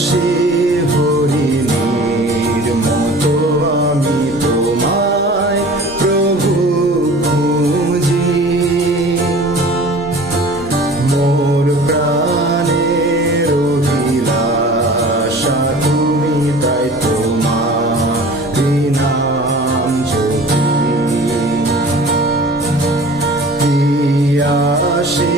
আকাশে হরিণীর মতো আমি তোমায় প্রভু খুঁজি। মোর প্রাণের অভিলাষা তুমি তাই তোমার নাম জ্যোতি। আসে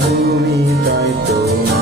তুমি তাই তোমার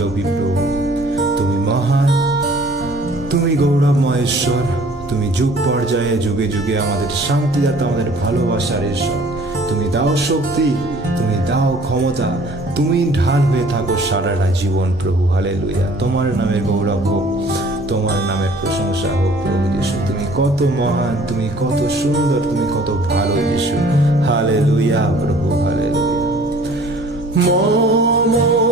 প্রভু তুমি মহান, তুমি গৌরবময় ঈশ্বর তুমি যুগ পর্যায়ে, যুগে যুগে আমাদের শান্তিদাতা, আমাদের ভালোবাসার ঈশ্বর। তুমি দাও শক্তি, তুমি দাও ক্ষমতা, তুমি ঢাল হয়ে থাকো সারাটা জীবন প্রভু হালে লুইয়া তোমার নামে গৌরব হোক, তোমার নামের প্রশংসা হোক প্রভু যিশু। তুমি কত মহান, তুমি কত সুন্দর, তুমি কত ভালো যিশু। হালে লুইয়া প্রভু হালে লুইয়া মম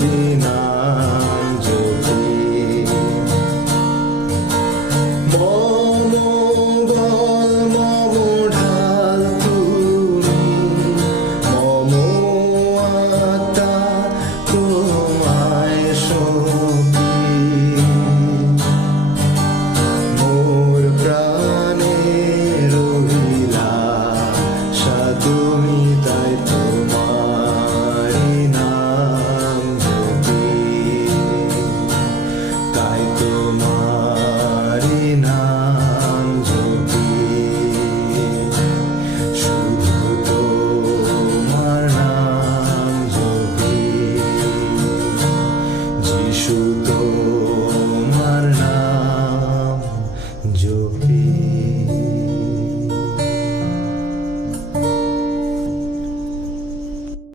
তোমার তোমার